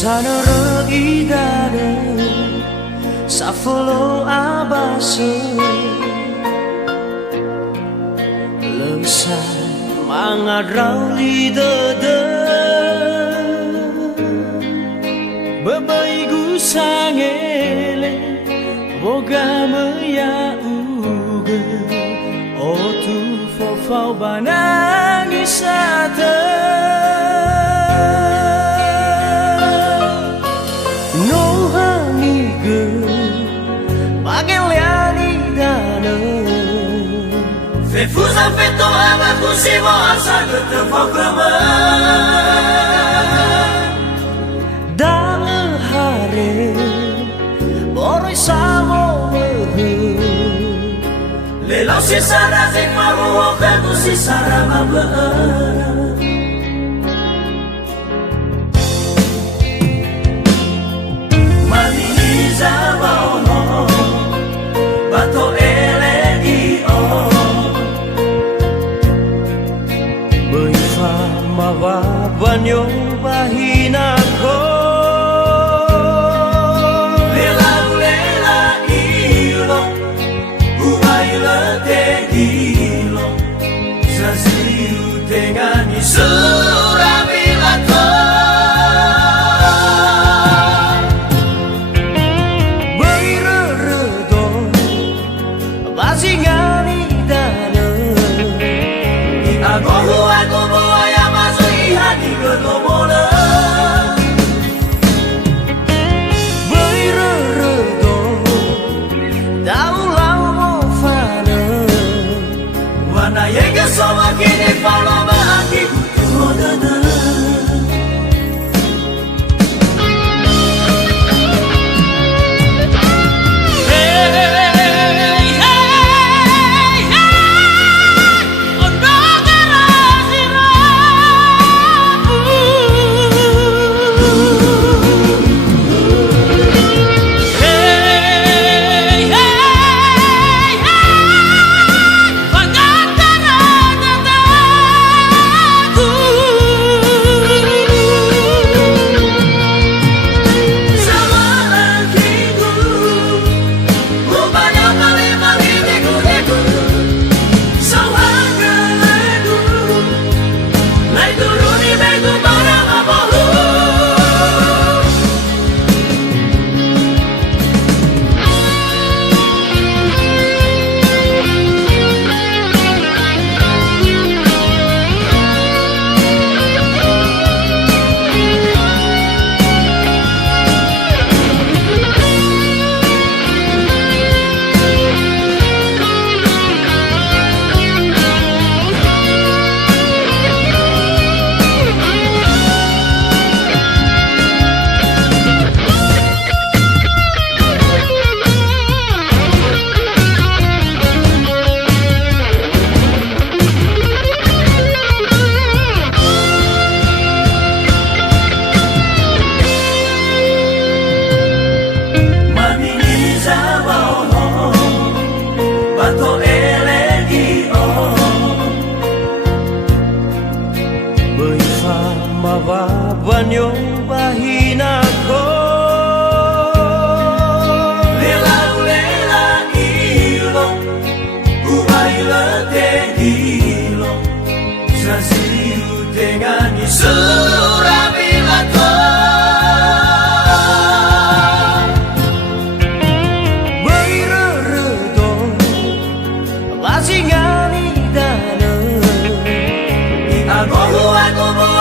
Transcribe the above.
Sanara idare safolo abase lesa mangadrau lidede babaigu sangele boga maya uga otu fofau banangisate Fusa feto ama kusimo asa gete foklama Da hare boroi samo Lelo si sara zik maru okatu si sara mabla Maliniza waono Bato Mawabanyo bahinako Lela ilo Uwaila te ilo Sasiu tengani surabilato Baireredo Basingani dana Aku boya hati ketomona Baireredo Daulau mo fana Wana yenge soma kini paloma hati kutumodana Mawabanyo bahinako Lela ilo Uwaila te ilo Sasiu tengani surabilato Baireredo Basingani dana Aku